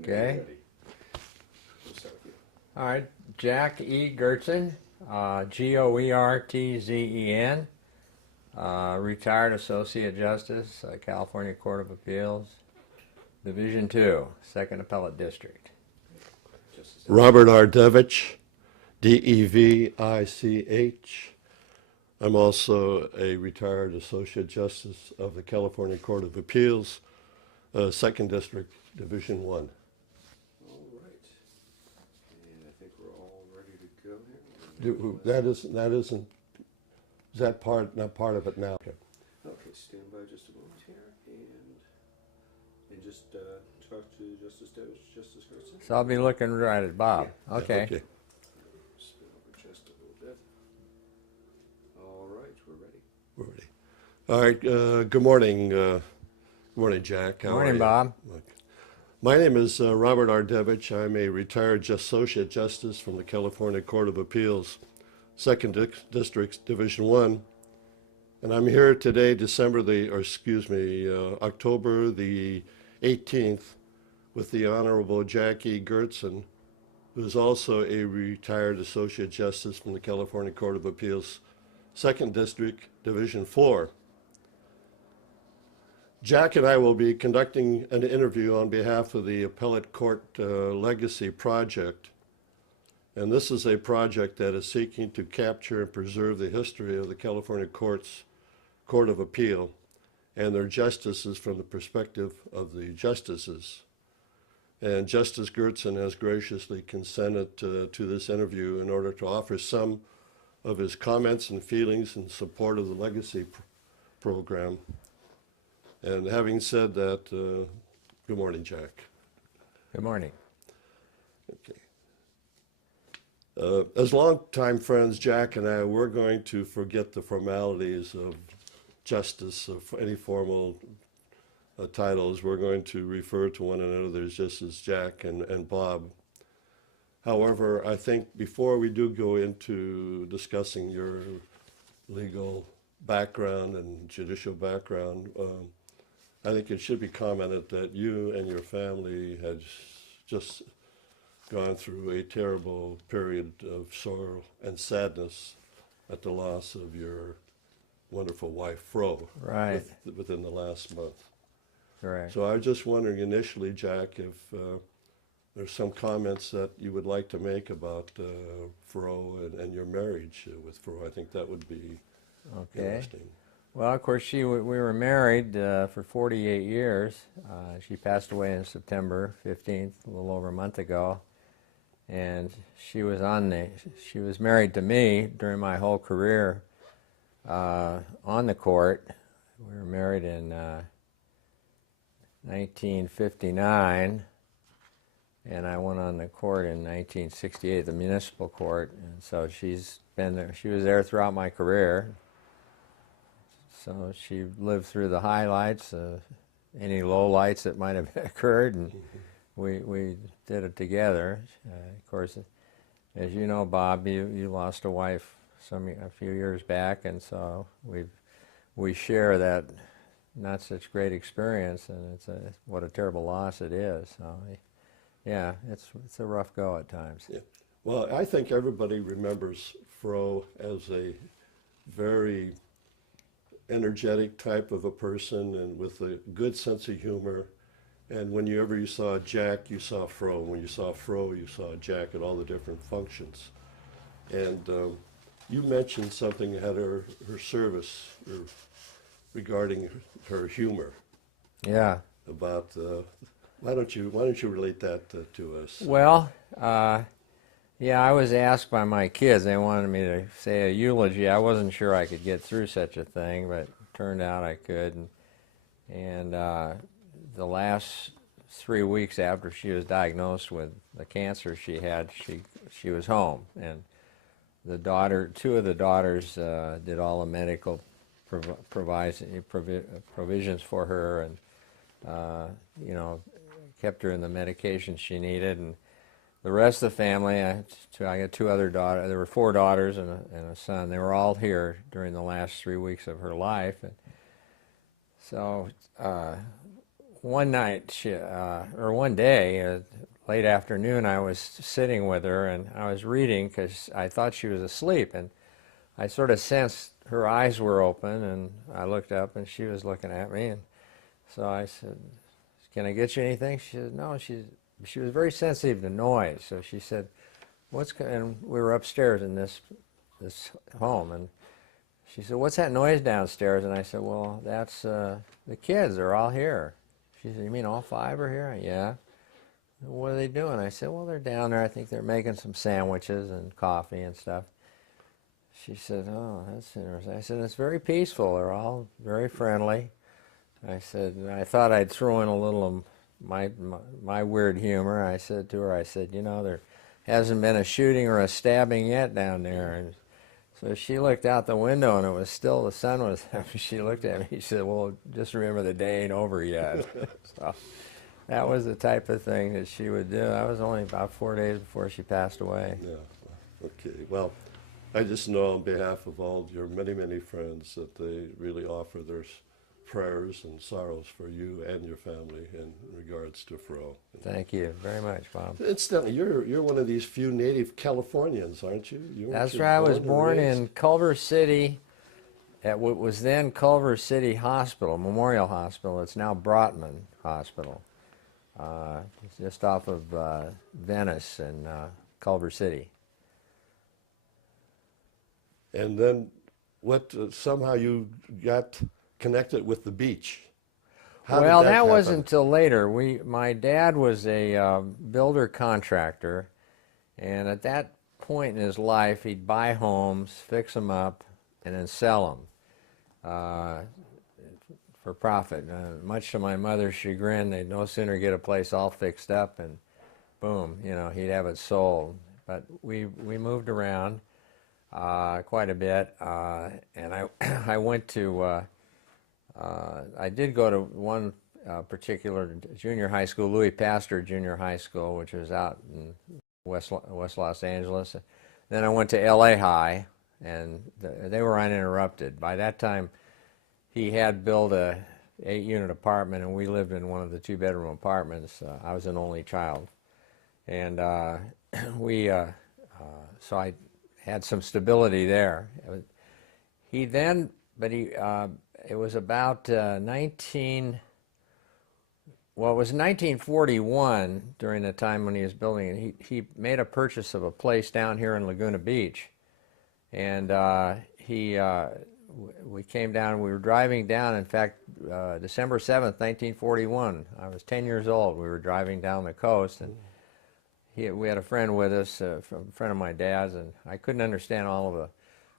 Okay. All right, Jack E. Goertzen, Goertzen, retired Associate Justice, California Court of Appeals, Division 2, 2nd Appellate District. Robert R. Devich, D-E-V-I-C-H. I'm also a retired Associate Justice of the California Court of Appeals, 2nd District, Division 1. All right. And I think we're all ready to go here. Is that not part of it now? Okay. Okay, stand by just a moment here and just talk to Justice Goertzen. So I'll be looking right at Bob. Yeah. Okay. Okay. Spin over just a little bit. All right, we're ready. We're ready. All right. Good morning. Good morning, Jack. Good morning, Bob. My name is Robert R. Devich. I'm a retired Associate Justice from the California Court of Appeals, 2nd District, Division 1. And I'm here today, October the 18th, with the Honorable Jackie Goertzen, who is also a retired Associate Justice from the California Court of Appeals, 2nd District, Division 4. Jack and I will be conducting an interview on behalf of the Appellate Court Legacy Project. And this is a project that is seeking to capture and preserve the history of the California Court of Appeal and their justices from the perspective of the justices. And Justice Goertzen has graciously consented to this interview in order to offer some of his comments and feelings in support of the Legacy program. And having said that, good morning, Jack. Good morning. Okay. As longtime friends, Jack and I, we're going to forget the formalities of justice, of any formal titles. We're going to refer to one another just as Jack and Bob. However, I think before we do go into discussing your legal background and judicial background, I think it should be commented that you and your family had just gone through a terrible period of sorrow and sadness at the loss of your wonderful wife, Fro, Right. within the last month. Correct. So I was just wondering initially, Jack, if there's some comments that you would like to make about Fro and your marriage with Fro. I think that would be interesting. Well, of course, we were married for 48 years. She passed away on September 15th, a little over a month ago. And she was married to me during my whole career on the court. We were married in 1959, and I went on the court in 1968, the municipal court. And so she's been there. She was there throughout my career. So she lived through the highlights, any lowlights that might have occurred, and we did it together. Of course, as you know, Bob, you lost a wife a few years back, and so we share that not such great experience, and what a terrible loss it is. So, yeah, it's a rough go at times. Yeah. Well, I think everybody remembers Fro as a very energetic type of a person and with a good sense of humor. And whenever you saw Jack, you saw Fro. When you saw Fro, you saw Jack at all the different functions. And you mentioned something at her service regarding her humor. Yeah. About why don't you relate that to us? Well, yeah, I was asked by my kids. They wanted me to say a eulogy. I wasn't sure I could get through such a thing, but it turned out I could. And the last 3 weeks after she was diagnosed with the cancer she had, she was home. And two of the daughters did all the medical provisions for her, and kept her in the medication she needed. And the rest of the family, I got two other daughters. There were 4 daughters and a son. They were all here during the last 3 weeks of her life. And so one night, or one day, late afternoon, I was sitting with her and I was reading because I thought she was asleep, and I sort of sensed her eyes were open, and I looked up and she was looking at me, and so I said, "Can I get you anything?" She said, "No." She was very sensitive to noise, so she said, and we were upstairs in this home, and she said, "What's that noise downstairs?" And I said, "Well, that's the kids. They're all here." She said, "You mean all 5 are here?" "Yeah." "What are they doing?" I said, "Well, they're down there. I think they're making some sandwiches and coffee and stuff." She said, "Oh, that's interesting." I said, "It's very peaceful. They're all very friendly." I said, and I thought I'd throw in a little of my weird humor. I said to her, "You know, there hasn't been a shooting or a stabbing yet down there." And so she looked out the window, and it was still, the sun was, she looked at me, she said, "Well, just remember the day ain't over yet." So that was the type of thing that she would do. That was only about 4 days before she passed away. Yeah. Okay. Well, I just know on behalf of all your many, many friends that they really offer their prayers and sorrows for you and your family in regards to Fro. Thank you very much, Bob. Incidentally, you're one of these few native Californians, aren't you? That's right. I was born in Culver City, at what was then Culver City Hospital, Memorial Hospital. It's now Brotman Hospital. It's just off of Venice and Culver City. And then somehow you got connected with the beach. How Well, did that happen? wasn't until later. My dad was a builder contractor, and at that point in his life, he'd buy homes, fix them up, and then sell them for profit. Much to my mother's chagrin, they'd no sooner get a place all fixed up, and boom, you know, he'd have it sold. But we moved around quite a bit, and I went to. I did go to one particular junior high school, Louis Pasteur Junior High School, which was out in West Los Angeles. Then I went to LA High, and they were uninterrupted. By that time, he had built a 8-unit apartment, and we lived in one of the 2-bedroom apartments. I was an only child, and so I had some stability there. It was about it was 1941, during the time when he was building it. He made a purchase of a place down here in Laguna Beach, and we came down, we were driving down, in fact, December 7th, 1941. I was 10 years old. We were driving down the coast, and we had a friend with us, a friend of my dad's, and I couldn't understand all of the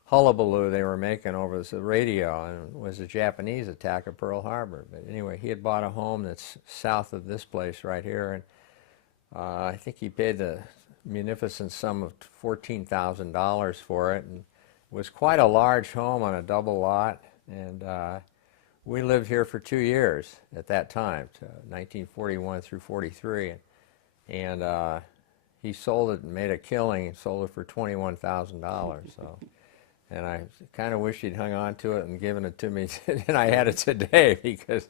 hullabaloo they were making over the radio, and it was a Japanese attack of Pearl Harbor. But anyway, he had bought a home that's south of this place right here, and I think he paid the munificent sum of $14,000 for it, and it was quite a large home on a double lot, and we lived here for 2 years at that time, to 1941 through 43, and he sold it and made a killing. He sold it for $21,000. So. And I kind of wish he'd hung on to it and given it to me, and I had it today, because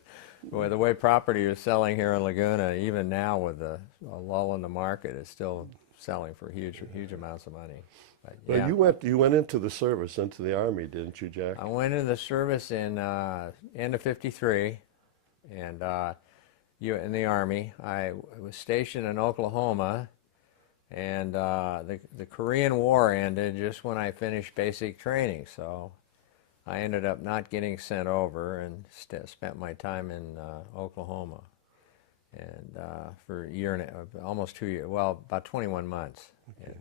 the way property is selling here in Laguna, even now with a lull in the market, it's still selling for huge amounts of money. But, yeah. Well, you went into the service, into the Army, didn't you, Jack? I went into the service in end of '53, and in the Army. I was stationed in Oklahoma. And the Korean War ended just when I finished basic training, so I ended up not getting sent over, and spent my time in Oklahoma, and for a year and almost 2 years, well, about 21 months. Okay.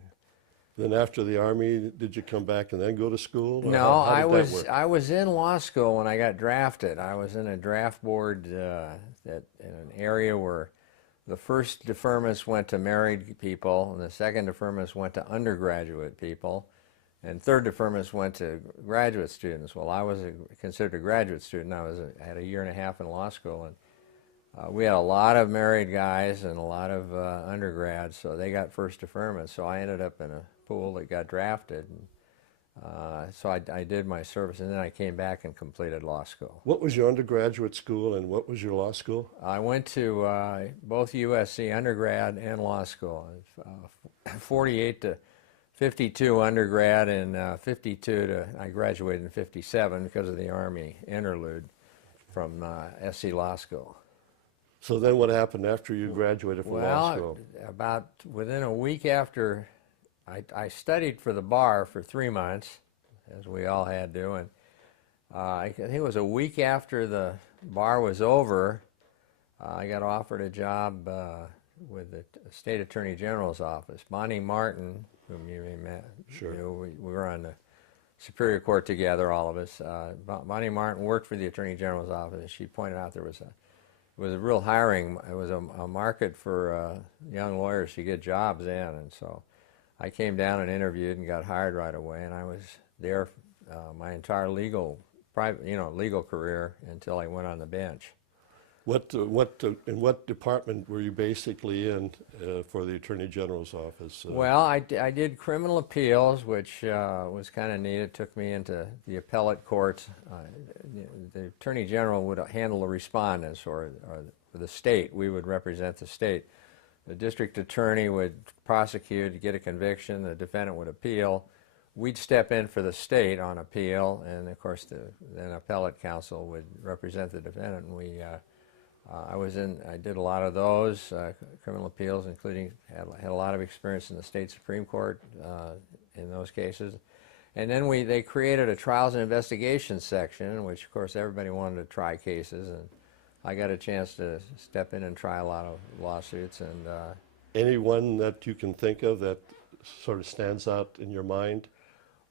Then after the Army, did you come back and then go to school? No, I was in law school when I got drafted. I was in a draft board in an area where the first deferments went to married people, and the second deferments went to undergraduate people, and third deferments went to graduate students. Well, I was considered a graduate student. I had a year and a half in law school, and we had a lot of married guys and a lot of undergrads, so they got first deferments. So I ended up in a pool that got drafted. And, So I did my service, and then I came back and completed law school. What was your undergraduate school and what was your law school? I went to both USC undergrad and law school. 48 to 52 undergrad, and 52 to, I graduated in 57 because of the Army interlude from SC Law School. So then what happened after you graduated from law school? Well, about within a week after, I studied for the bar for 3 months, as we all had to, and I think it was a week after the bar was over, I got offered a job with the State Attorney General's office. Bonnie Martin, whom you may met, Sure. we were on the Superior Court together, all of us. Bonnie Martin worked for the Attorney General's office, and she pointed out it was a real hiring, it was a market for young lawyers to get jobs in, and so I came down and interviewed and got hired right away, and I was there my entire legal career until I went on the bench. In what department were you basically in for the Attorney General's office? Well, I did criminal appeals, which was kind of neat. It took me into the appellate courts. The Attorney General would handle the respondents, or the state. We would represent the state. The district attorney would prosecute, get a conviction. The defendant would appeal. We'd step in for the state on appeal, and of course, then appellate counsel would represent the defendant. And I did a lot of those criminal appeals, including had a lot of experience in the state Supreme Court in those cases. And then they created a trials and investigations section, which of course everybody wanted to try cases, and I got a chance to step in and try a lot of lawsuits. And anyone that you can think of that sort of stands out in your mind?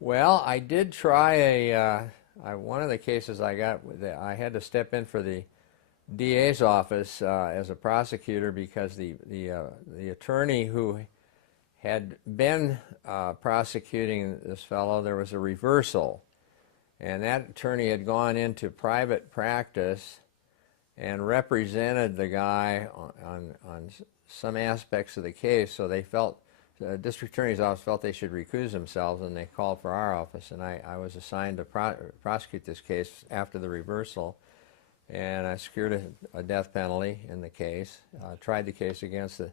well, I did try one of the cases I got. I had to step in for the DA's office as a prosecutor because the attorney who had been prosecuting this fellow, there was a reversal, and that attorney had gone into private practice and represented the guy on some aspects of the case, so they felt, the district attorney's office felt they should recuse themselves, and they called for our office, and I was assigned to prosecute this case after the reversal, and I secured a death penalty in the case. Tried the case against the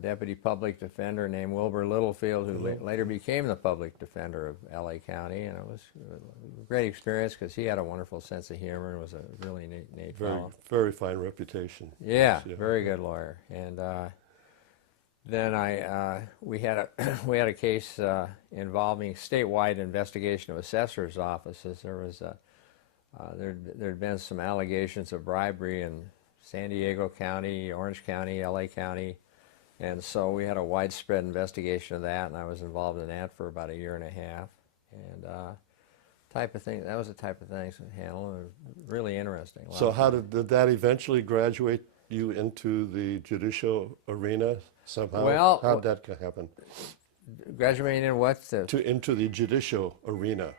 deputy public defender named Wilbur Littlefield, who later became the public defender of LA County, and it was a great experience because he had a wonderful sense of humor and was a really neat fellow. Very fine reputation. Yeah, very good lawyer. And then we had a case involving statewide investigation of assessors' offices. There'd been some allegations of bribery in San Diego County, Orange County, LA County, and so we had a widespread investigation of that, and I was involved in that for about 1.5 years. And that was the type of things to handle. It was really interesting. So how did that eventually graduate you into the judicial arena somehow? Well, how did that happen? Graduating in what? Into the judicial arena.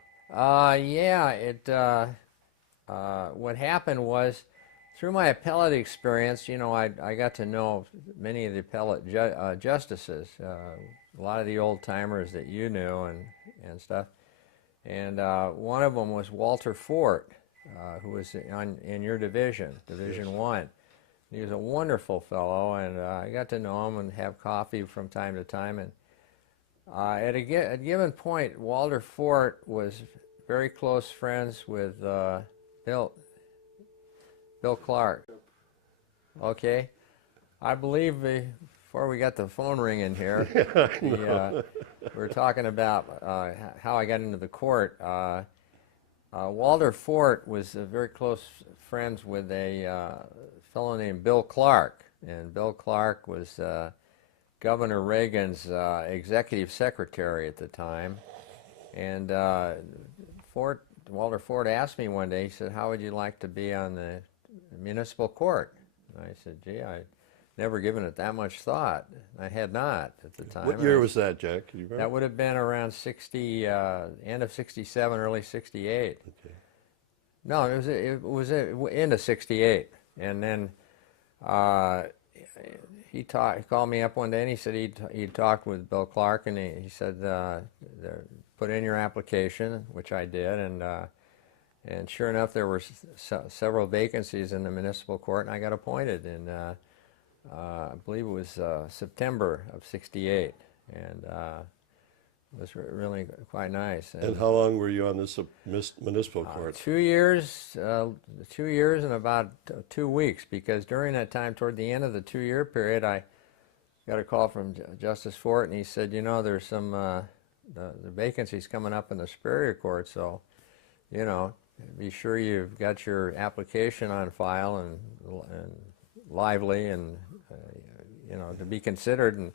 What happened was, through my appellate experience, I got to know many of the appellate justices, a lot of the old-timers that you knew and stuff. And one of them was Walter Fort, who was in your division, Division 1. He was a wonderful fellow, and I got to know him and have coffee from time to time. And at a given point, Walter Fort was very close friends with Bill Clark. Okay, I believe before we got the phone ringing here, we were talking about how I got into the court. Walter Fort was very close friends with a fellow named Bill Clark, and Bill Clark was Governor Reagan's executive secretary at the time. And Walter Fort asked me one day, he said, "How would you like to be on the municipal court?" And I said, "Gee, I'd never given it that much thought." I had not at the time. What year was that, Jack? Can you remember? That would have been around end of 67, early 68. Okay. No, it was into 68. And then he called me up one day and he said he'd talked with Bill Clark, and he said put in your application, which I did, and sure enough, there were several vacancies in the municipal court, and I got appointed in, I believe it was September of '68, and it was really quite nice. And how long were you on this municipal court? 2 years, 2 years and about 2 weeks, because during that time, toward the end of the 2-year period, I got a call from Justice Fort, and he said, you know, there's some the vacancies coming up in the Superior Court, so, you know, be sure you've got your application on file and lively and, you know, to be considered. And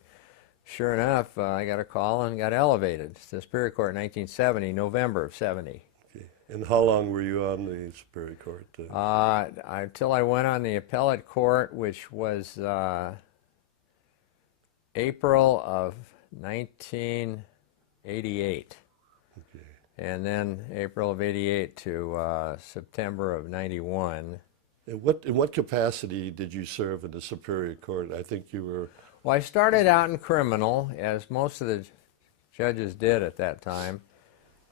sure enough, I got a call and got elevated to the Superior Court in 1970, November of '70. Okay. And how long were you on the Superior Court? Until I went on the Appellate Court, which was April of 1988. Okay. And then April of '88 to September of '91. In what capacity did you serve in the Superior Court? I think you were... Well, I started out in criminal, as most of the judges did at that time.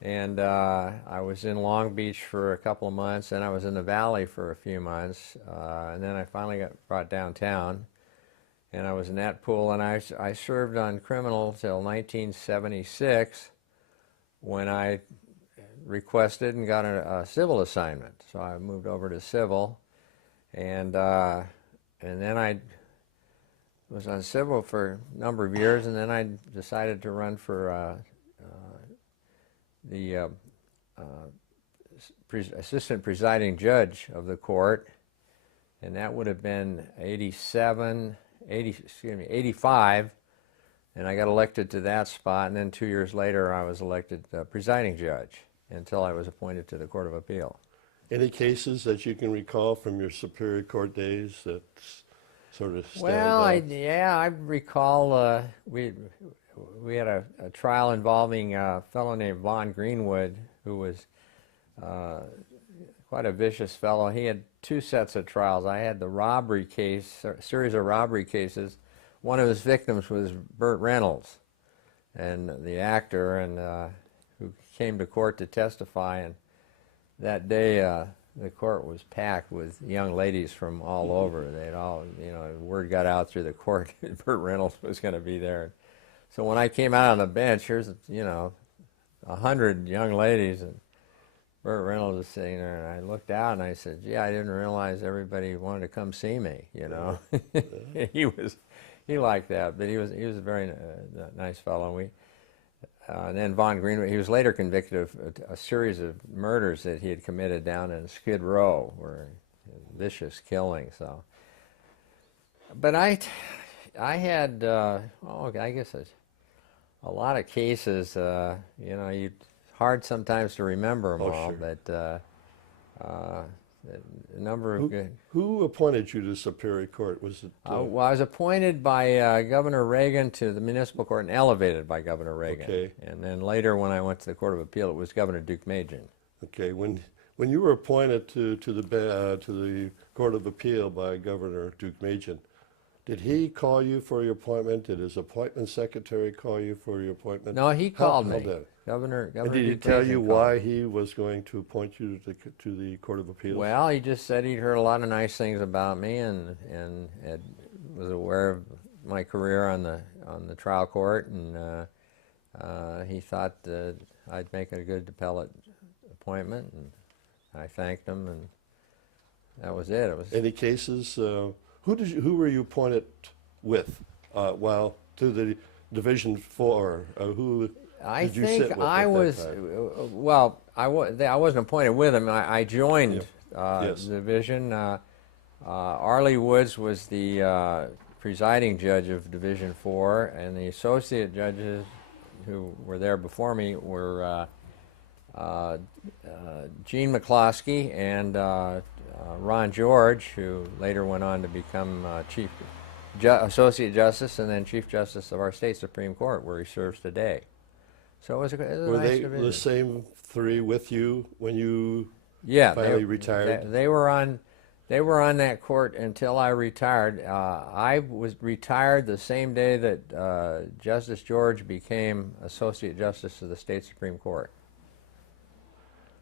And I was in Long Beach for a couple of months, and I was in the Valley for a few months. And then I finally got brought downtown, and I was in that pool. And I served on criminal till 1976, when I requested and got a civil assignment. So I moved over to civil, and then I was on civil for a number of years, and then I decided to run for the assistant presiding judge of the court, and that would have been 85. And I got elected to that spot, and then 2 years later I was elected presiding judge until I was appointed to the Court of Appeal. Any cases that you can recall from your Superior Court days that sort of stand out? I recall we had a trial involving a fellow named Vaughn Greenwood, who was quite a vicious fellow. He had 2 sets of trials. I had the robbery case, a series of robbery cases. One of his victims was Burt Reynolds, and the actor, and who came to court to testify. And that day, the court was packed with young ladies from all over. They'd all, you know, word got out through the court that Burt Reynolds was going to be there. So when I came out on the bench, here's, you know, 100 young ladies, and Burt Reynolds was sitting there, and I looked out and I said, "Gee, I didn't realize everybody wanted to come see me." You know, he liked that, but he was a very nice fellow. And then Vaughn Greenwood, he was later convicted of a series of murders that he had committed down in Skid Row, where vicious killing. So, but I had I guess a lot of cases. You know, hard sometimes to remember them all, sure. but a number of good. Who appointed you to Superior Court? Was it? Well, I was appointed by Governor Reagan to the municipal court and elevated by Governor Reagan. Okay. And then later, when I went to the Court of Appeal, it was Governor Duke-Majan. Okay. When you were appointed to the Court of Appeal by Governor Duke-Majan, did he call you for your appointment? Did his appointment secretary call you for your appointment? No, he called me. Did Governor and did he tell you why he was going to appoint you to the Court of Appeals? Well, he just said he'd heard a lot of nice things about me, and was aware of my career on the trial court, and he thought that I'd make a good appellate appointment, and I thanked him, and that was it. It was Any cases? Who were you appointed with? While to the Division 4, who? I did you sit think with I at that was, time? well, I wasn't appointed with him. I joined Yes. the division. Arlie Woods was the presiding judge of Division 4, and the associate judges who were there before me were Gene McCloskey and Ron George, who later went on to become Associate Justice and then Chief Justice of our state Supreme Court, where he serves today. So it was a Were nice they division. the same 3 with you when you Yeah, finally retired? They were on. They were on that court until I retired. I was retired the same day that Justice George became Associate Justice of the State Supreme Court.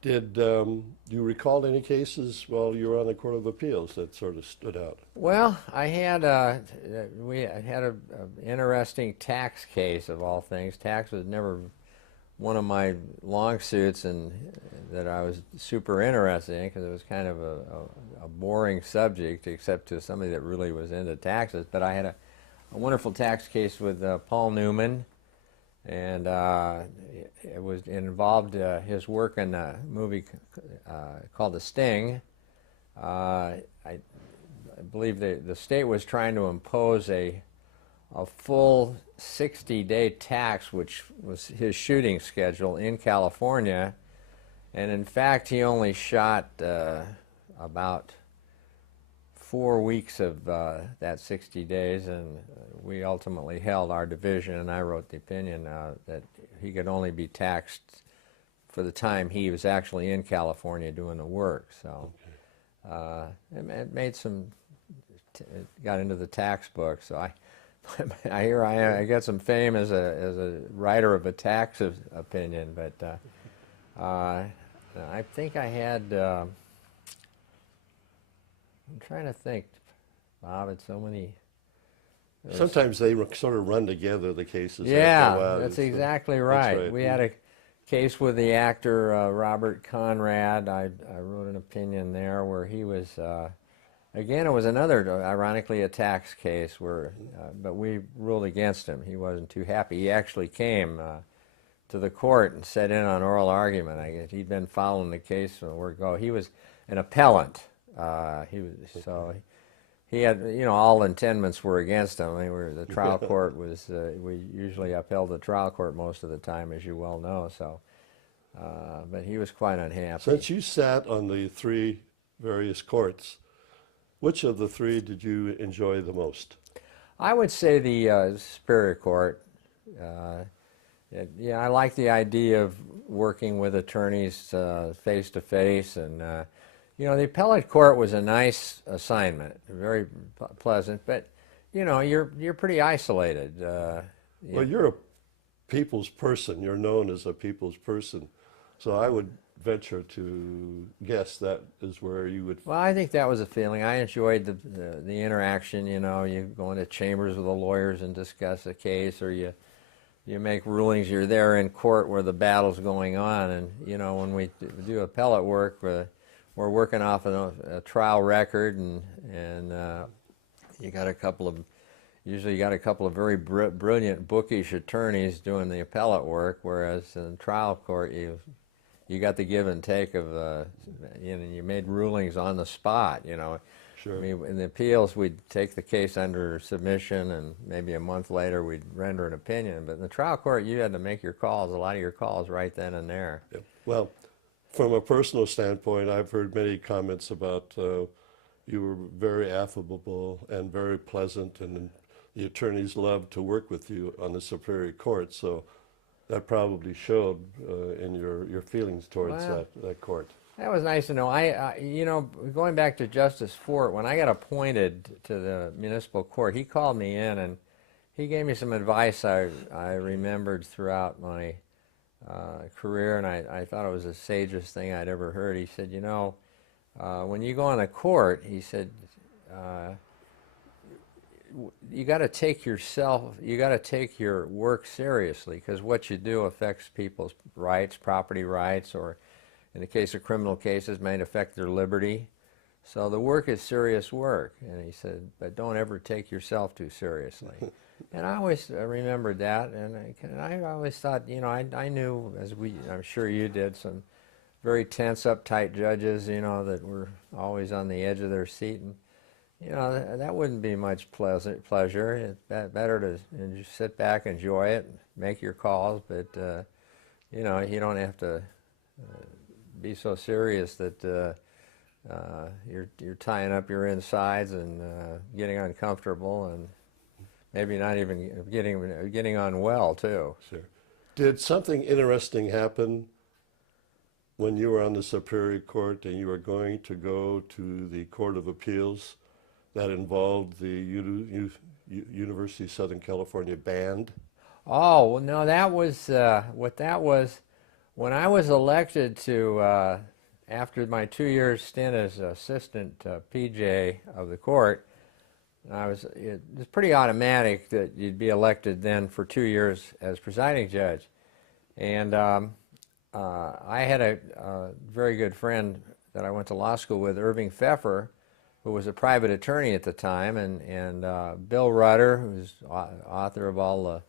Did you recall any cases while you were on the Court of Appeals that sort of stood out? Well, I had we had a interesting tax case of all things. Tax was never one of my long suits, and that I was super interested in because it was kind of a boring subject, except to somebody that really was into taxes. But I had a wonderful tax case with Paul Newman, and it involved his work in a movie called The Sting. I believe the state was trying to impose a full 60-day tax, which was his shooting schedule in California, and in fact he only shot about 4 weeks of that 60 days, and we ultimately held our division, and I wrote the opinion that he could only be taxed for the time he was actually in California doing the work. So it made it got into the tax book. So I got some fame as a writer of a tax opinion, but I think I had. I'm trying to think, Bob. It's so many. Sometimes they sort of run together, the cases. Yeah, that's exactly right. That's right. We had a case with the actor Robert Conrad. I wrote an opinion there where he was. Again, it was another, ironically, a tax case where, but we ruled against him. He wasn't too happy. He actually came to the court and sat in on oral argument. I guess he'd been following the case from the word go. He was an appellant. He had, all intendments were against him. The trial court was. We usually upheld the trial court most of the time, as you well know. So, but he was quite unhappy. Since you sat on the three various courts, which of the three did you enjoy the most? I would say the Superior Court. I like the idea of working with attorneys face to face, and the Appellate Court was a nice assignment, very pleasant. But you're pretty isolated. Well, you're a people's person. You're known as a people's person, so I would venture to guess that is where you would. Well, I think that was a feeling. I enjoyed the interaction. You go into chambers with the lawyers and discuss a case, or you make rulings. You're there in court where the battle's going on, and when we do appellate work, we're working off a trial record, and you got a couple of very brilliant, bookish attorneys doing the appellate work, whereas in trial court you got the give and take of, you made rulings on the spot, Sure. I mean, in the appeals, we'd take the case under submission, and maybe a month later we'd render an opinion. But in the trial court, you had to make your calls, a lot of your calls right then and there. Yeah. Well, from a personal standpoint, I've heard many comments about you were very affable and very pleasant, and the attorneys loved to work with you on the Superior Court. So that probably showed in your feelings towards that court. That was nice to know. Going back to Justice Fort, when I got appointed to the municipal court, he called me in and he gave me some advice I remembered throughout my career, and I thought it was the sagest thing I'd ever heard. He said, when you go on a court, he said, you got to take your work seriously, because what you do affects people's rights, property rights, or in the case of criminal cases, may affect their liberty. So the work is serious work. And he said, but don't ever take yourself too seriously. And I always remembered that, and I always thought, I knew, I'm sure you did, some very tense, uptight judges, that were always on the edge of their seat, and that wouldn't be much pleasure. It's better to just sit back, enjoy it, make your calls, but you don't have to be so serious that you're tying up your insides and getting uncomfortable, and maybe not even getting on well too. Sure. Did something interesting happen when you were on the Superior Court and you were going to go to the Court of Appeals that involved the University of Southern California band? Oh, well, no, that was, what that was, when I was elected to, after my 2-year stint as assistant PJ of the court, it was pretty automatic that you'd be elected then for 2 years as presiding judge. And I had a very good friend that I went to law school with, Irving Pfeffer, who was a private attorney at the time, and Bill Rudder, who's author of all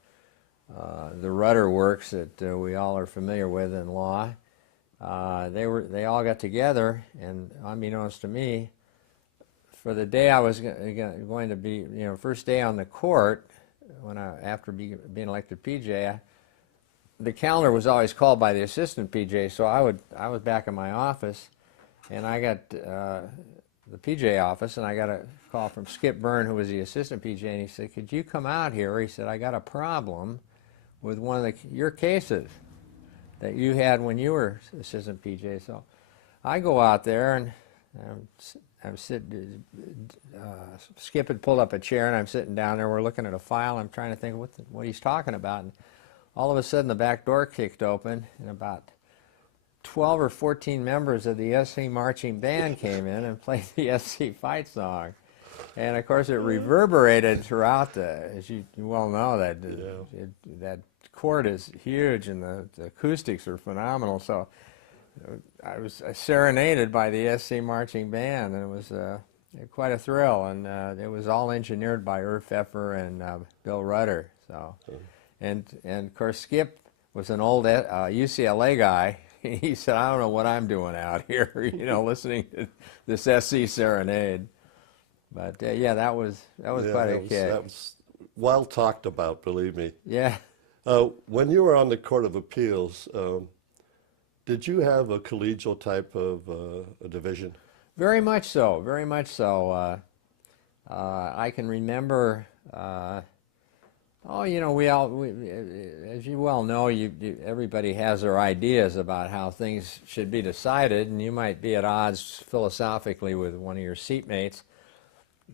the Rudder works that we all are familiar with in law. They all got together, and unbeknownst to me, for the day I was going to be, first day on the court, after being elected PJ, the calendar was always called by the assistant PJ, so I was back in my office, and I got the PJ office, and I got a call from Skip Byrne, who was the assistant PJ, and he said, "Could you come out here?" He said, "I got a problem with one of your cases that you had when you were assistant PJ." So I go out there, and I'm sitting, Skip had pulled up a chair, and I'm sitting down there, we're looking at a file, I'm trying to think what he's talking about, and all of a sudden the back door kicked open, and about 12 or 14 members of the SC marching band came in and played the SC fight song. And of course it reverberated throughout as you well know, that court is huge and the acoustics are phenomenal. So I was serenaded by the SC marching band, and it was quite a thrill. And it was all engineered by Irv Pfeffer and Bill Rudder. So, and of course Skip was an old UCLA guy. He said, "I don't know what I'm doing out here, listening to this SC serenade." But yeah, that was quite a kick. That was well talked about, believe me. Yeah. When you were on the Court of Appeals, did you have a collegial type of a division? Very much so. Very much so. I can remember. We as you well know, everybody has their ideas about how things should be decided, and you might be at odds philosophically with one of your seatmates.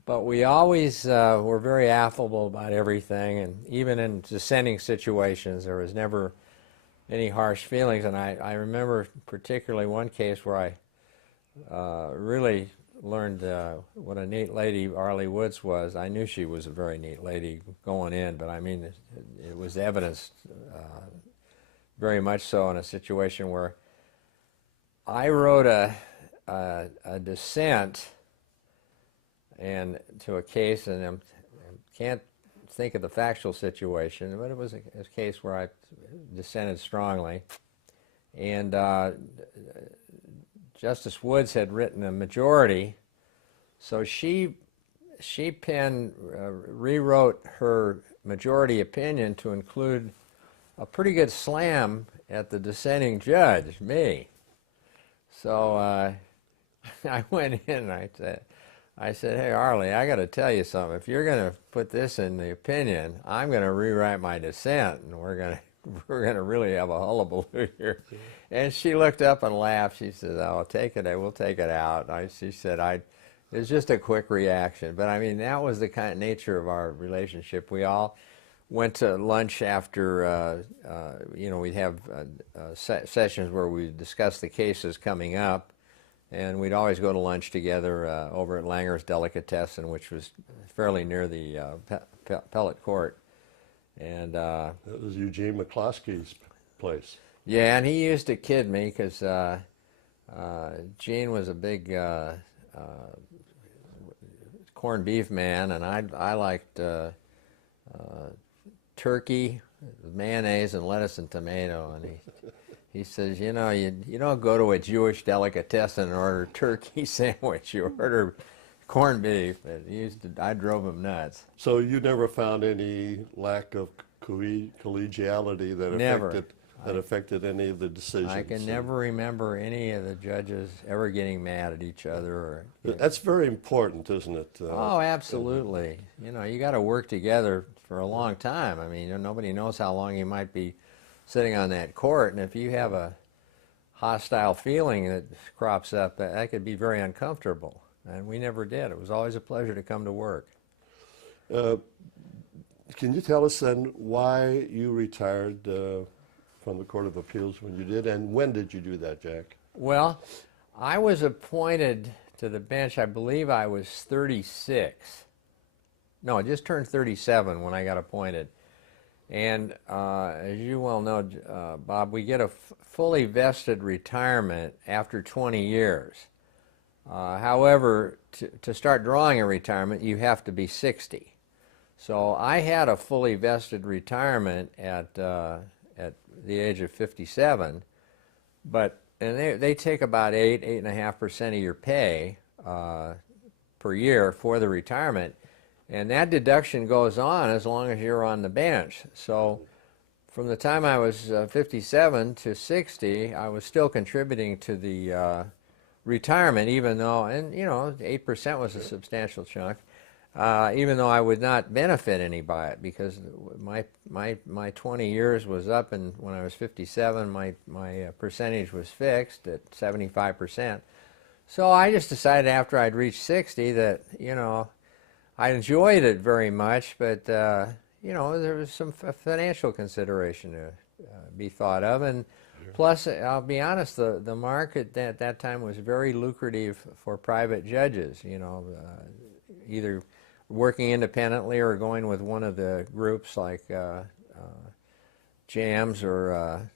But we always were very affable about everything, and even in dissenting situations, there was never any harsh feelings. And I remember particularly one case where I really learned what a neat lady Arlie Woods was. I knew she was a very neat lady going in, but I mean, it was evidenced very much so in a situation where I wrote a dissent to a case, and I can't think of the factual situation, but it was a case where I dissented strongly, and Justice Woods had written a majority, so she rewrote her majority opinion to include a pretty good slam at the dissenting judge, me. So I went in and I said, "Hey, Arlie, I got to tell you something. If you're going to put this in the opinion, I'm going to rewrite my dissent, and we're going to really have a hullabaloo here." And she looked up and laughed. She said, "Oh, take it. We'll take it out." She said, "It was just a quick reaction." But I mean, that was the kind of nature of our relationship. We all went to lunch after. We'd have sessions where we discuss the cases coming up. And we'd always go to lunch together over at Langer's Delicatessen, which was fairly near the Appellate Court. And that was Eugene McCloskey's place. Yeah, and he used to kid me because Gene was a big corned beef man, and I liked turkey, mayonnaise, and lettuce and tomato. And he says, you don't go to a Jewish delicatessen and order a turkey sandwich. You order corned beef. I drove him nuts. So you never found any lack of collegiality that affected any of the decisions? I can never remember any of the judges ever getting mad at each other. That's very important, isn't it? Oh, absolutely. You got to work together for a long time. I mean, nobody knows how long you might be sitting on that court, and if you have a hostile feeling that crops up, that could be very uncomfortable. And we never did. It was always a pleasure to come to work. Can you tell us then why you retired from the Court of Appeals when you did, and when did you do that, Jack? Well, I was appointed to the bench, I believe I was 36. No, I just turned 37 when I got appointed. And as you well know, Bob, we get a fully vested retirement after 20 years. However, to start drawing a retirement, you have to be 60. So I had a fully vested retirement at the age of 57, and they take about 8.5% of your pay per year for the retirement, and that deduction goes on as long as you're on the bench. So from the time I was 57 to 60, I was still contributing to the retirement, even though, and you know, 8% was a substantial chunk. Even though I would not benefit any by it, because my 20 years was up, and when I was 57, my percentage was fixed at 75%. So I just decided after I'd reached 60 that, you know, I enjoyed it very much, but you know, there was some financial consideration to be thought of, and plus, I'll be honest, the market at that time was very lucrative for private judges. You know, either working independently or going with one of the groups like JAMS or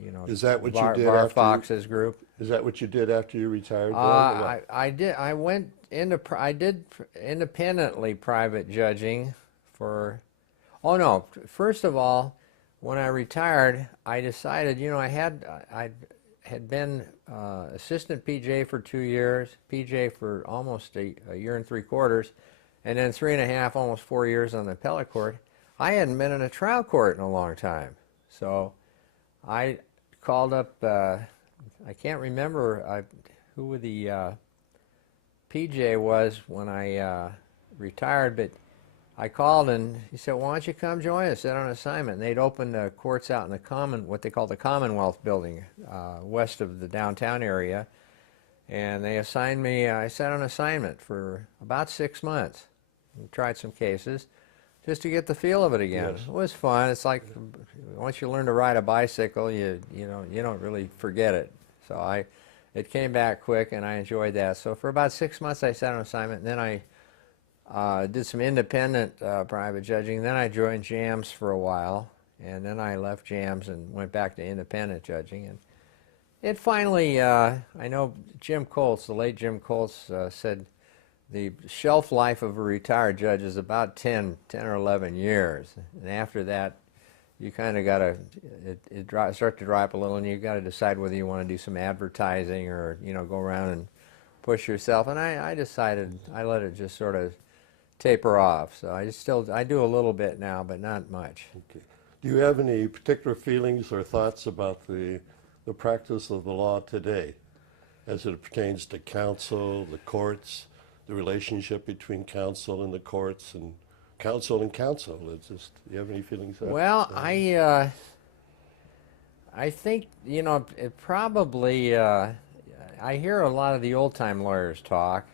you know, Is that what you did Bar after Fox's group. Is that what you did after you retired? I did. I went into. I did independently private judging for. Oh no! First of all, when I retired, I decided. You know, I had been assistant PJ for 2 years, PJ for almost a year and 3/4, and then 3.5, almost 4 years on the appellate court. I hadn't been in a trial court in a long time, so I called up. I can't remember who the PJ was when I retired, but I called and he said, "Why don't you come join us? Sit on assignment." And they'd opened courts out in the what they call the Commonwealth Building, west of the downtown area, and they assigned me. I sat on assignment for about 6 months. We tried some cases, just to get the feel of it again. Yes. It was fun. It's like once you learn to ride a bicycle, you don't really forget it. So it came back quick, and I enjoyed that. So for about 6 months, I sat on assignment, and then I did some independent private judging. Then I joined JAMS for a while, and then I left JAMS and went back to independent judging. And it finally, I know Jim Colts, the late Jim Colts, said the shelf life of a retired judge is about 10 or 11 years. And after that, you kind of got to, start to dry up a little, and you got to decide whether you want to do some advertising or, you know, go around and push yourself. And I decided, I let it just sort of taper off. So I do a little bit now, but not much. Okay. Do you have any particular feelings or thoughts about the practice of the law today as it pertains to counsel, the courts, the relationship between counsel and the courts, and counsel and counsel? It's just, do you have any feelings? Well, I think, you know, it probably, I hear a lot of the old-time lawyers talk,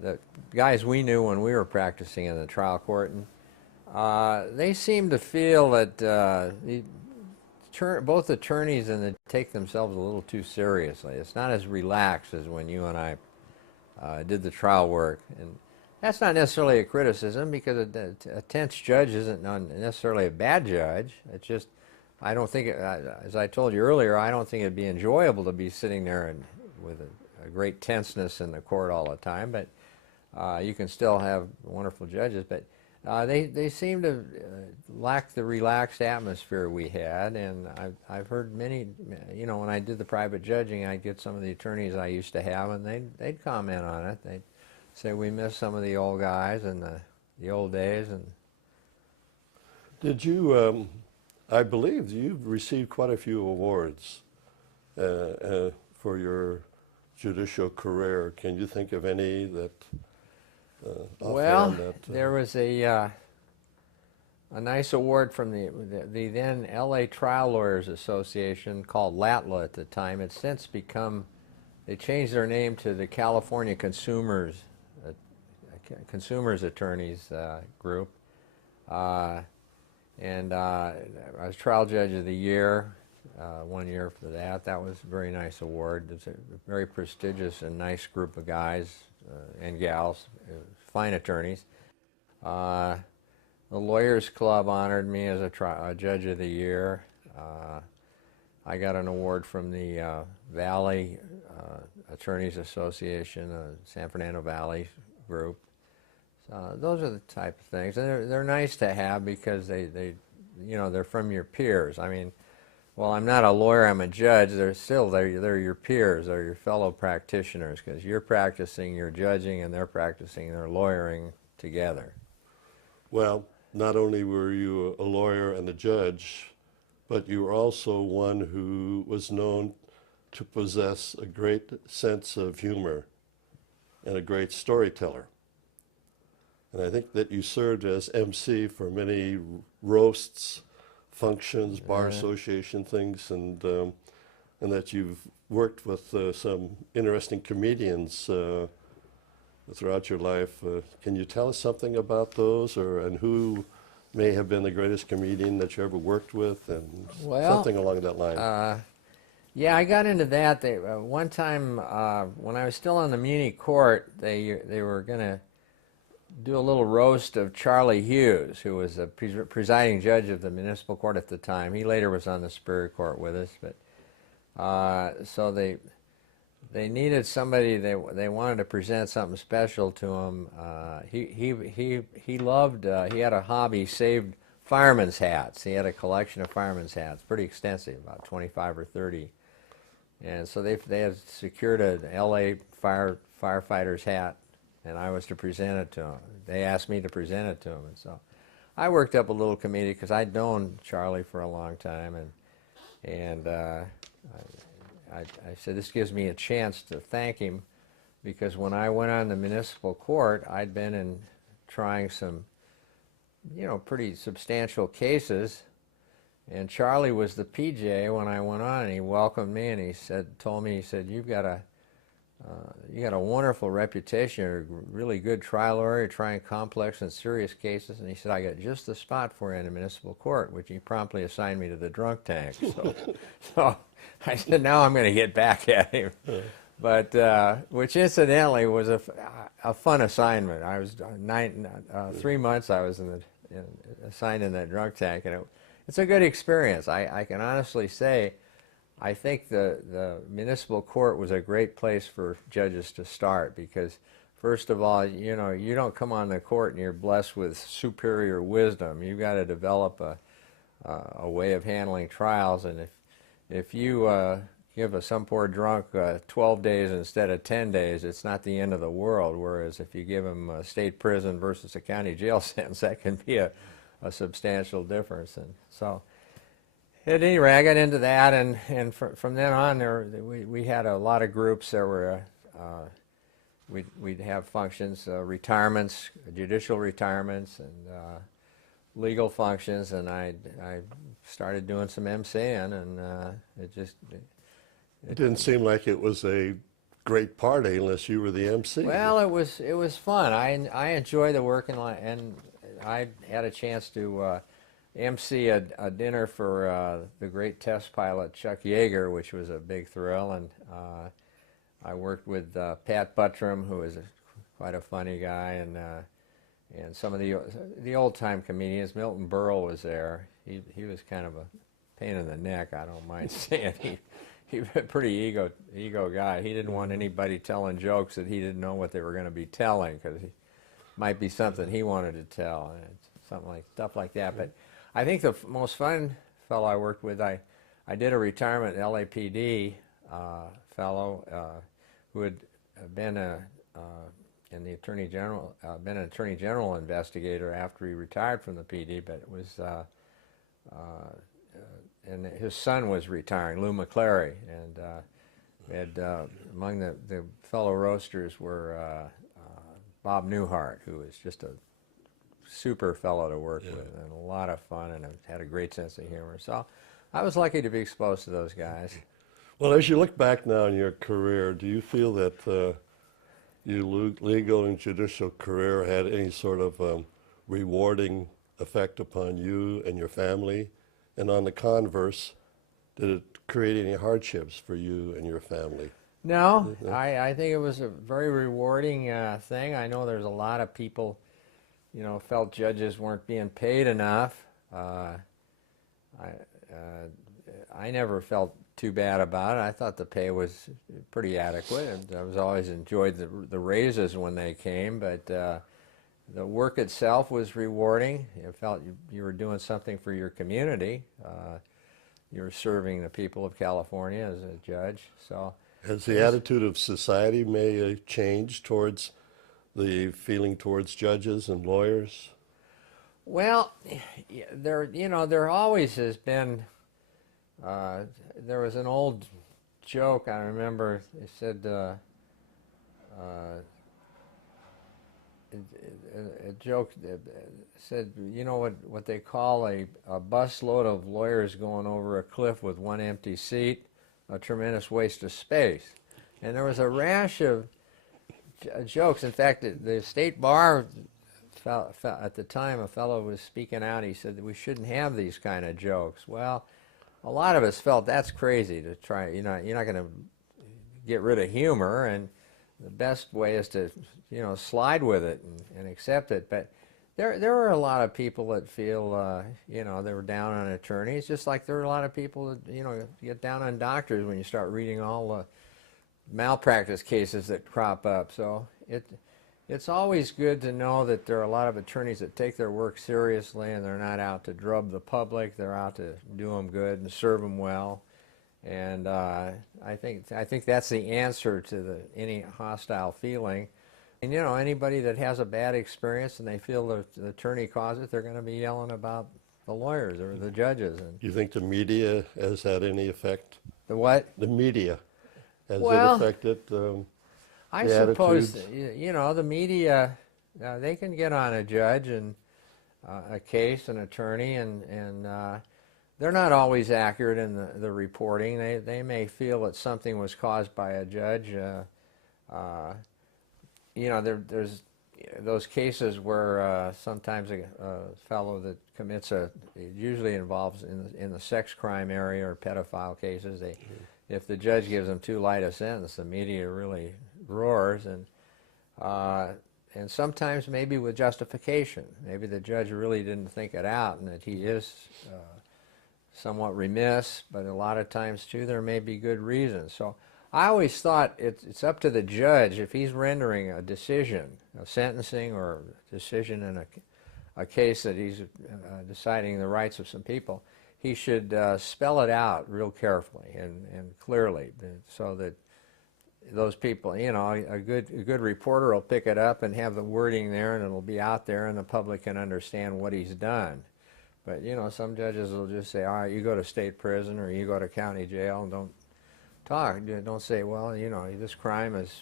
the guys we knew when we were practicing in the trial court, and they seem to feel that both attorneys take themselves a little too seriously. It's not as relaxed as when you and I did the trial work. And that's not necessarily a criticism, because a tense judge isn't necessarily a bad judge. It's just, I don't think, as I told you earlier, I don't think it'd be enjoyable to be sitting there with a great tenseness in the court all the time. But you can still have wonderful judges. But they seem to lack the relaxed atmosphere we had. And I've heard many, you know, when I did the private judging, I'd get some of the attorneys I used to have, and they'd comment on it. They'd say, we miss some of the old guys and the old days. And Did you, I believe you've received quite a few awards for your judicial career. Can you think of any that well, there was a a nice award from the then LA Trial Lawyers Association, called LATLA at the time. It's since become, they changed their name to the California Consumers Attorneys Group. And I was Trial Judge of the Year 1 year for that. That was a very nice award. It's a very prestigious and nice group of guys and gals, fine attorneys. The Lawyers Club honored me as a Judge of the Year. I got an award from the Valley Attorneys Association, San Fernando Valley group. Those are the type of things, and they're nice to have because they're from your peers. I mean, well, I'm not a lawyer, I'm a judge. They're your peers, they're your fellow practitioners, because you're practicing your judging and they're practicing their lawyering together. Well, not only were you a lawyer and a judge, but you were also one who was known to possess a great sense of humor and a great storyteller. And I think that you served as MC for many roasts, functions, bar association things, and that you've worked with some interesting comedians throughout your life. Can you tell us something about those, and who may have been the greatest comedian that you ever worked with, and something along that line? Yeah, I got into that. One time when I was still on the Muni court, they were going to do a little roast of Charlie Hughes, who was a presiding judge of the municipal court at the time. He later was on the Superior Court with us, but so they needed somebody. They wanted to present something special to him. He loved. He had a hobby. He saved firemen's hats. He had a collection of firemen's hats, pretty extensive, about 25 or 30. And so they had secured an L.A. firefighter's hat, and I was to present it to him. They asked me to present it to him, and so I worked up a little committee because I'd known Charlie for a long time, and I said, this gives me a chance to thank him, because when I went on the municipal court, I'd been trying some, pretty substantial cases, and Charlie was the PJ when I went on, and he welcomed me, and he told me, you've got a wonderful reputation. You're a really good trial lawyer. You're trying complex and serious cases. And he said, I got just the spot for you in the municipal court, which he promptly assigned me to the drunk tank. So I said, now I'm going to get back at him. But which incidentally was a fun assignment. I was 3 months I was assigned in that drunk tank, and it's a good experience. I can honestly say I think the municipal court was a great place for judges to start, because first of all, you don't come on the court and you're blessed with superior wisdom. You've got to develop a way of handling trials, and if you give some poor drunk 12 days instead of 10 days, it's not the end of the world. Whereas if you give him a state prison versus a county jail sentence, that can be a substantial difference. And so, at any rate, I got into that, and from then on, we had a lot of groups. There were we'd have functions, retirements, judicial retirements, and legal functions, and I started doing some MCing, and It didn't seem like it was a great party unless you were the MC. Well, it was fun. I enjoy the work, and I had a chance to MC a dinner for the great test pilot Chuck Yeager, which was a big thrill, and I worked with Pat Buttram, who is quite a funny guy, and some of the old-time comedians. Milton Berle was there. He was kind of a pain in the neck, I don't mind saying. He was a pretty ego guy. He didn't want anybody telling jokes that he didn't know what they were going to be telling, because it might be something he wanted to tell, and stuff like that. But I think the most fun fellow I worked with, I did a retirement LAPD fellow who had been in the Attorney General, been an Attorney General investigator after he retired from the PD, but it was, and his son was retiring, Lou McClary, and among the fellow roasters were Bob Newhart, who was just a super fellow to work Yeah. with, and a lot of fun, and had a great sense of humor. So I was lucky to be exposed to those guys. Well, as you look back now in your career, do you feel that your legal and judicial career had any sort of rewarding effect upon you and your family? And on the converse, did it create any hardships for you and your family? No, I think it was a very rewarding thing. I know there's a lot of people, felt judges weren't being paid enough. I never felt too bad about it. I thought the pay was pretty adequate, and I was always enjoyed the raises when they came. But the work itself was rewarding. You felt you were doing something for your community. You were serving the people of California as a judge. So Has the attitude of society may changed towards the feeling towards judges and lawyers? well, there always has been. There was an old joke I remember. They said a joke that said, what they call a busload of lawyers going over a cliff with one empty seat, a tremendous waste of space. And there was a rash of jokes. In fact, the state bar, at the time, a fellow was speaking out. He said that we shouldn't have these kind of jokes. Well, a lot of us felt that's crazy to try. You're not going to get rid of humor, and the best way is to slide with it and accept it. But there are a lot of people that feel they were down on attorneys, just like there are a lot of people that get down on doctors when you start reading all the malpractice cases that crop up. So it's always good to know that there are a lot of attorneys that take their work seriously, and they're not out to drub the public. They're out to do them good and serve them well. And I think that's the answer to any hostile feeling. And anybody that has a bad experience and they feel the attorney caused it, they're going to be yelling about the lawyers or the judges. And You think the media has had any effect? the what? The media, has Well, it affected I the suppose attitudes? the media, they can get on a judge and a case, an attorney, and they're not always accurate in the reporting. They may feel that something was caused by a judge. There's those cases where sometimes a fellow that commits it usually involves in the sex crime area or pedophile cases. If the judge gives them too light a sentence, the media really roars, and sometimes maybe with justification. Maybe the judge really didn't think it out, and that he is somewhat remiss, but a lot of times too there may be good reasons. So I always thought it's up to the judge if he's rendering a decision, a sentencing or a decision in a case that he's deciding the rights of some people. He should spell it out real carefully and clearly, so that those people, a good reporter will pick it up and have the wording there, and it'll be out there, and the public can understand what he's done. But some judges will just say, all right, you go to state prison or you go to county jail, and don't talk. Don't say, well, this crime is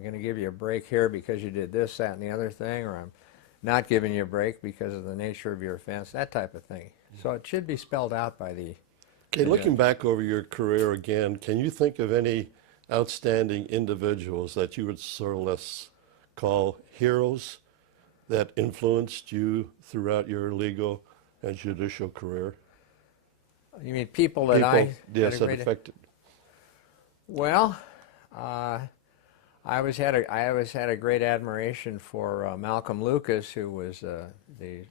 going to give you a break here because you did this, that, and the other thing, or I'm not giving you a break because of the nature of your offense, that type of thing. So it should be spelled out by the... Okay, looking back over your career again, can you think of any outstanding individuals that you would sort of less call heroes that influenced you throughout your legal and judicial career? You mean people that I... Yes, that affected. Well, I always had a great admiration for Malcolm Lucas, who was the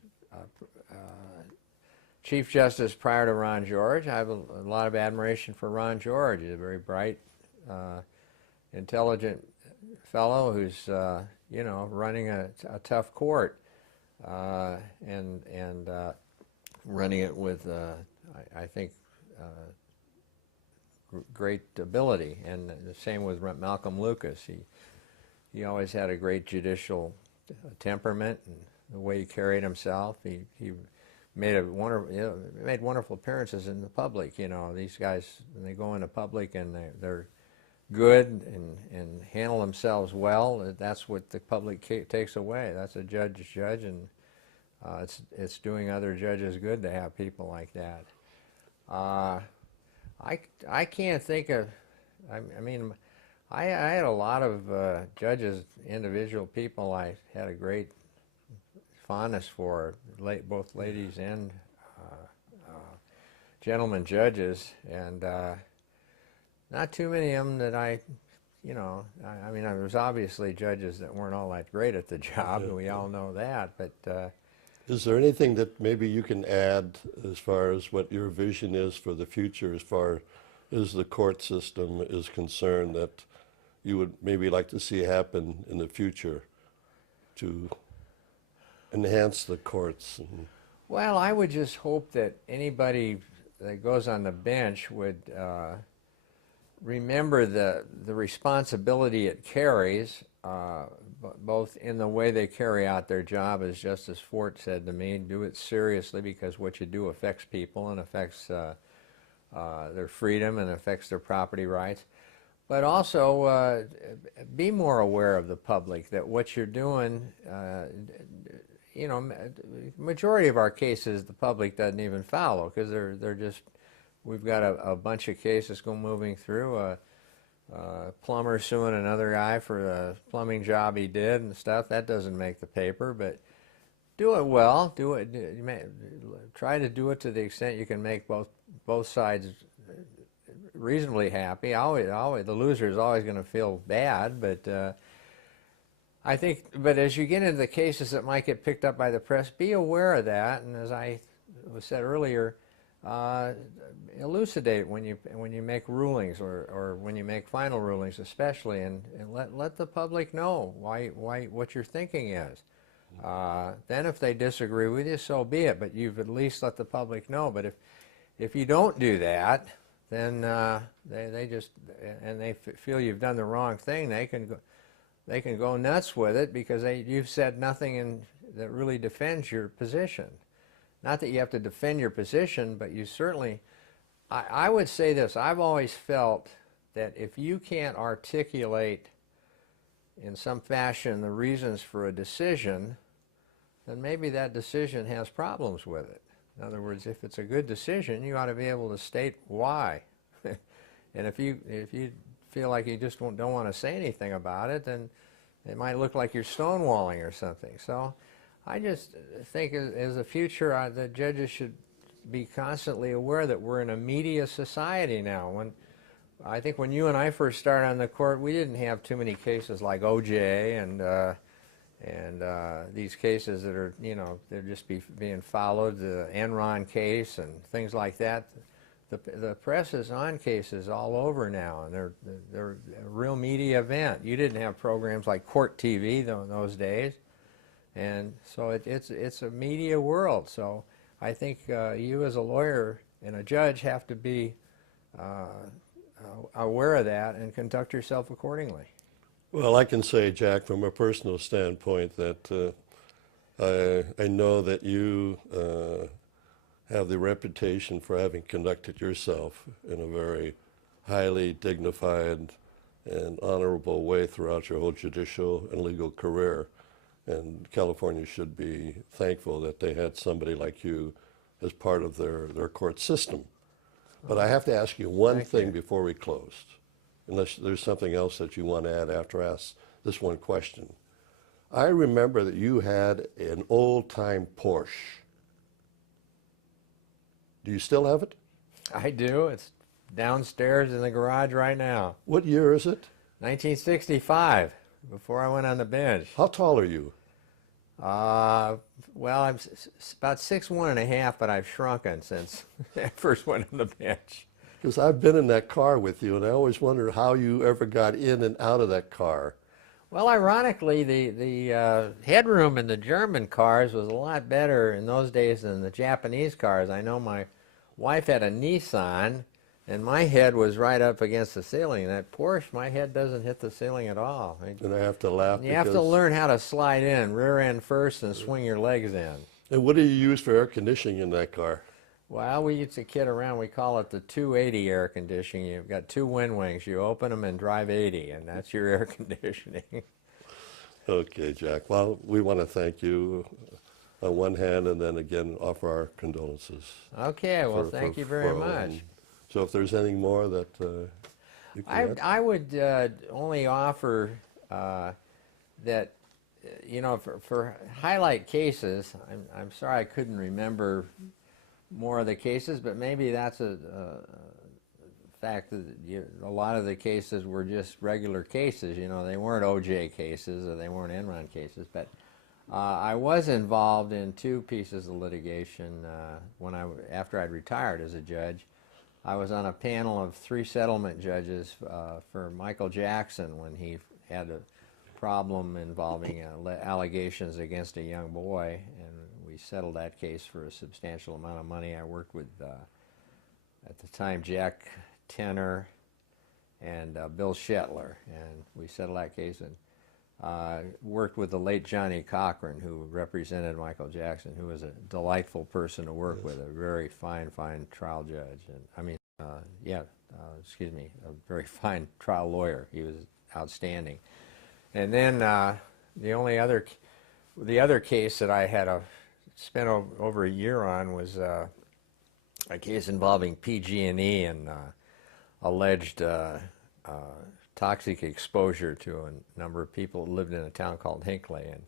Chief Justice prior to Ron George. I have a lot of admiration for Ron George. He's a very bright, intelligent fellow who's running a tough court and running it with I think great ability. And the same with Malcolm Lucas. He always had a great judicial temperament and the way he carried himself. He made wonderful appearances in the public. These guys, when they go into public and they're good and handle themselves well, that's what the public takes away. That's a judge's judge, and it's doing other judges good to have people like that. I can't think of, I mean, I had a lot of judges, individual people I had a great fondness for, both ladies and gentlemen judges, and not too many of them that I mean, there was obviously judges that weren't all that great at the job, and we all know that, but Is there anything that maybe you can add as far as what your vision is for the future as far as the court system is concerned that you would maybe like to see happen in the future to enhance the courts? well, I would just hope that anybody that goes on the bench would remember the responsibility it carries, both in the way they carry out their job, as Justice Fort said to me, do it seriously because what you do affects people and affects their freedom and affects their property rights. But also be more aware of the public, that what you're doing, majority of our cases the public doesn't even follow because they're just, we've got a bunch of cases moving through, plumber suing another guy for the plumbing job he did and stuff. That doesn't make the paper, but do it well. Do it. Try to do it to the extent you can make both sides reasonably happy. Always, the loser is always going to feel bad, but I think. But as you get into the cases that might get picked up by the press, be aware of that. And as I said earlier, elucidate when you make rulings or when you make final rulings, especially, and let the public know why what your thinking is. Then if they disagree with you, so be it. But you've at least let the public know. But if you don't do that, then they just, and they feel you've done the wrong thing, they can go nuts with it because you've said nothing that really defends your position. Not that you have to defend your position, but you certainly, I would say this, I've always felt that if you can't articulate in some fashion the reasons for a decision, then maybe that decision has problems with it. In other words, if it's a good decision, you ought to be able to state why. And if you feel like you just don't want to say anything about it, then it might look like you're stonewalling or something. So I just think as a future, the judges should be constantly aware that we're in a media society now. I think when you and I first started on the court, we didn't have too many cases like O.J. and these cases that are, they're just being followed, the Enron case and things like that. The press is on cases all over now, and they're a real media event. You didn't have programs like Court TV in those days. And so it's a media world. So I think you as a lawyer and a judge have to be aware of that and conduct yourself accordingly. Well, I can say, Jack, from a personal standpoint, that I know that you have the reputation for having conducted yourself in a very highly dignified and honorable way throughout your whole judicial and legal career. And California should be thankful that they had somebody like you as part of their court system. But I have to ask you one thing before we close, unless there's something else that you want to add after I ask this one question. I remember that you had an old-time Porsche. Do you still have it? I do. It's downstairs in the garage right now. What year is it? 1965, before I went on the bench. How tall are you? Well, I'm about 6'1½", but I've shrunken since I first went on the bench. Because I've been in that car with you, and I always wondered how you ever got in and out of that car. Well, ironically, the headroom in the German cars was a lot better in those days than the Japanese cars. I know my wife had a Nissan, and my head was right up against the ceiling. That Porsche, my head doesn't hit the ceiling at all. And I have to laugh. You have to learn how to slide in, rear end first, and swing your legs in. And what do you use for air conditioning in that car? Well, we used to kid around. We call it the 280 air conditioning. You've got two wind wings. You open them and drive 80, and that's your air conditioning. Okay, Jack. Well, we want to thank you on one hand, and then again offer our condolences. Okay, well, for- thank for you very Fro. much. And so if there's any more that you can add. I would only offer that, you know, for highlight cases, I'm sorry I couldn't remember more of the cases, but maybe that's a fact that a lot of the cases were just regular cases. You know, they weren't OJ cases or they weren't Enron cases. But I was involved in 2 pieces of litigation after I'd retired as a judge. I was on a panel of 3 settlement judges for Michael Jackson when he had a problem involving allegations against a young boy, and we settled that case for a substantial amount of money. I worked with, at the time, Jack Tenner and Bill Shetler, and we settled that case, and worked with the late Johnny Cochran, who represented Michael Jackson, who was a delightful person to work with, a very fine trial judge, and I mean, excuse me, a very fine trial lawyer. He was outstanding. And then the other case that I had spent over a year on was a case involving PG&E and alleged toxic exposure to a number of people who lived in a town called Hinckley. And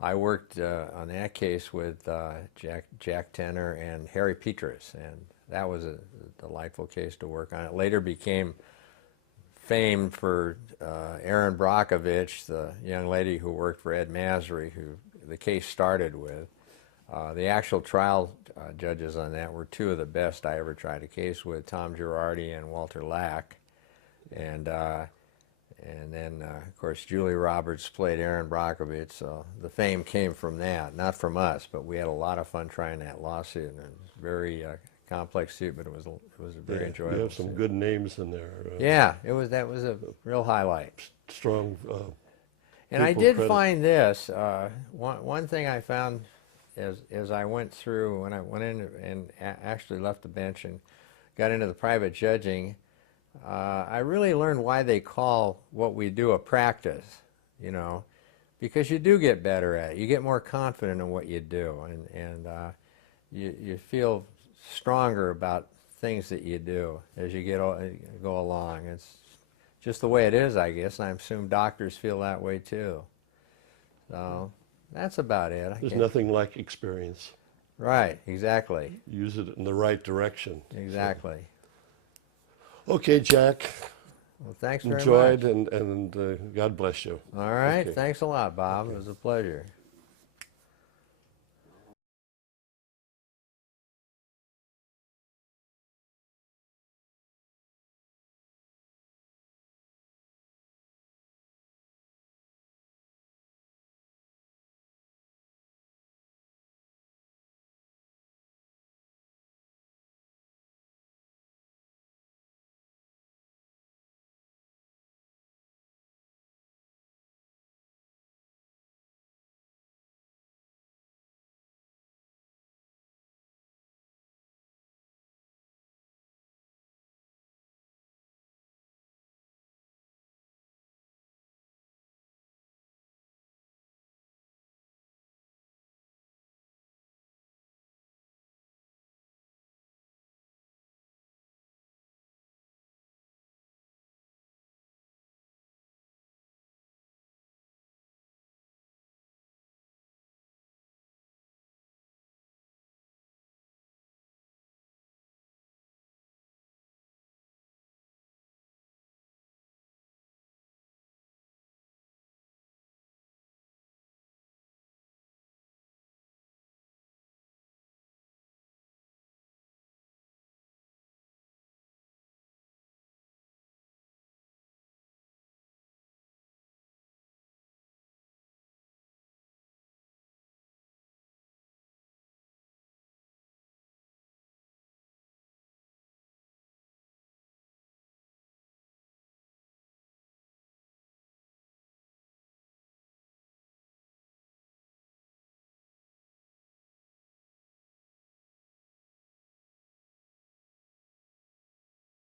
I worked on that case with Jack Tenner and Harry Petrus, and that was a delightful case to work on. It later became famed for Erin Brockovich, the young lady who worked for Ed Masry, who the case started with. The actual trial judges on that were 2 of the best I ever tried a case with, Tom Girardi and Walter Lack. And then, of course, Julie Roberts played Erin Brockovich, so the fame came from that, not from us, but we had a lot of fun trying that lawsuit, and it was a very complex suit, but it was a very enjoyable You have some suit. good names in there. Yeah, that was a real highlight. Strong. And I people did credit. find this, one thing I found as I went through, when I went in and actually left the bench and got into the private judging, I really learned why they call what we do a practice, you know, because you do get better at it. You get more confident in what you do, and you feel stronger about things that you do as you go along. It's just the way it is, I guess, and I assume doctors feel that way too. So that's about it. There's nothing like experience. Right, exactly. Use it in the right direction. Exactly. So. Okay, Jack. Well, thanks very Enjoyed much. and God bless you. All right, Okay. thanks a lot, Bob. It was a pleasure.